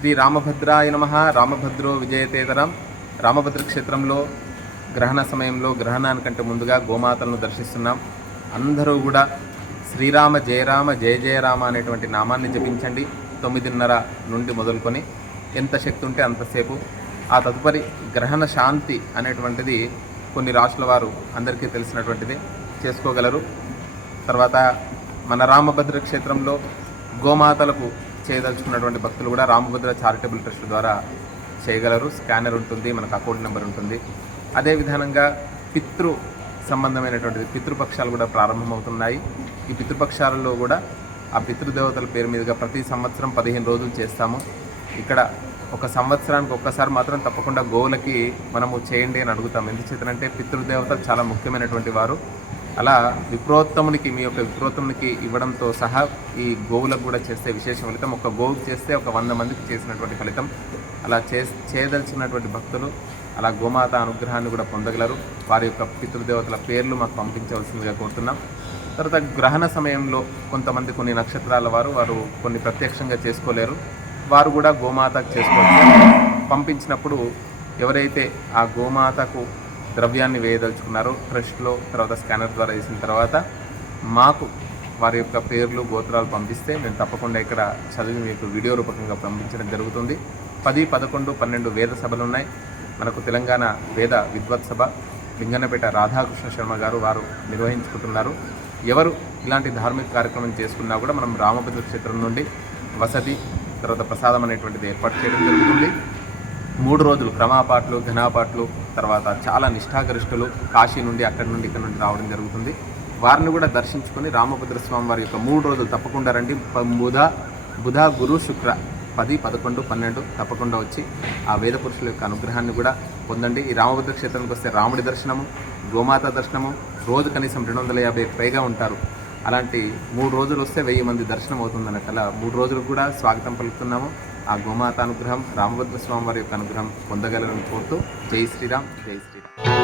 శ్రీ రామభద్రాయ నమః. రామభద్రో విజయతేతరం. రామభద్ర క్షేత్రంలో గ్రహణ సమయంలో గ్రహణానికంటే ముందుగా గోమాతలను దర్శిస్తున్నాం. అందరూ కూడా శ్రీరామ జయరామ జయ జయరామ అనేటువంటి నామాన్ని జపించండి. 9:30 నుండి మొదలుకొని ఎంత శక్తి ఉంటే అంతసేపు. ఆ తదుపరి గ్రహణ శాంతి అనేటువంటిది కొన్ని రాశుల వారు అందరికీ తెలిసినటువంటిది చేసుకోగలరు. తర్వాత మన రామభద్ర క్షేత్రంలో గోమాతలకు చేయదలుచుకున్నటువంటి భక్తులు కూడా రామభద్ర చారిటబుల్ ట్రస్ట్ ద్వారా చేయగలరు. స్కానర్ ఉంటుంది, మనకు అకౌంట్ నెంబర్ ఉంటుంది. అదే విధానంగా పితృ సంబంధమైనటువంటిది పితృపక్షాలు కూడా ప్రారంభమవుతున్నాయి. ఈ పితృపక్షాలలో కూడా ఆ పితృదేవతల పేరు మీదుగా ప్రతి సంవత్సరం 15 రోజులు చేస్తాము. ఇక్కడ ఒక సంవత్సరానికి ఒక్కసారి మాత్రం తప్పకుండా గోవులకి మనము చేయండి అని అడుగుతాం. ఎందుచేతనంటే పితృదేవతలు చాలా ముఖ్యమైనటువంటి వారు. అలా విప్రోత్తమునికి మీ యొక్క విప్రోత్తమునికి ఇవ్వడంతో సహా ఈ గోవులకు కూడా చేస్తే విశేష ఫలితం. ఒక గోవుకి చేస్తే ఒక 100 మందికి చేసినటువంటి ఫలితం. అలా చేయదలిచినటువంటి భక్తులు అలా గోమాత అనుగ్రహాన్ని కూడా పొందగలరు. వారి యొక్క పితృదేవతల పేర్లు మాకు పంపించవలసిందిగా కోరుతున్నాం. తర్వాత గ్రహణ సమయంలో కొంతమంది కొన్ని నక్షత్రాల వారు కొన్ని ప్రత్యక్షంగా చేసుకోలేరు. వారు కూడా గోమాతకు చేసుకోవచ్చు. పంపించినప్పుడు ఎవరైతే ఆ గోమాతకు ద్రవ్యాన్ని వేయదలుచుకున్నారో ట్రస్ట్లో తర్వాత స్కానర్ ద్వారా వేసిన తర్వాత మాకు వారి యొక్క పేర్లు గోత్రాలు పంపిస్తే మేము తప్పకుండా ఇక్కడ చదివి మీకు వీడియో రూపకంగా పంపించడం జరుగుతుంది. 10, 11, 12 వేద సభలు ఉన్నాయి. మనకు తెలంగాణ వేద విద్వత్ సభ లింగన్నపేట రాధాకృష్ణ శర్మ గారు వారు నిర్వహించుకుంటున్నారు. ఎవరు ఇలాంటి ధార్మిక కార్యక్రమం చేసుకున్నా కూడా మనం రామభద్ర క్షేత్రం నుండి వసతి తర్వాత ప్రసాదం అనేటువంటిది ఏర్పాటు చేయడం జరుగుతుంది. 3 రోజులు క్రమాపాట్లు ఘనాపాట్లు తర్వాత చాలా నిష్ఠాగరిష్ఠులు కాశీ నుండి అక్కడి నుండి ఇక్కడ నుండి రావడం జరుగుతుంది. వారిని కూడా దర్శించుకొని రామభద్ర స్వామి వారి యొక్క 3 రోజులు తప్పకుండా రండి. బుధ గురు శుక్ర 10, 11, 12 తప్పకుండా వచ్చి ఆ వేద పురుషుల యొక్క అనుగ్రహాన్ని కూడా పొందండి. ఈ రామభద్ర క్షేత్రానికి వస్తే రాముడి దర్శనము, గోమాత దర్శనము, రోజు కనీసం 250 పైగా ఉంటారు. అలాంటి 3 రోజులు వస్తే 1000 మంది దర్శనం అవుతుందన్నట్టు. అలా 3 రోజులకు కూడా స్వాగతం పలుకుతున్నాము. ఆ గోమాత అనుగ్రహం రామభద్ర స్వామి వారి యొక్క అనుగ్రహం పొందగలరని కోరుతూ జై శ్రీరామ్, జై శ్రీరామ్.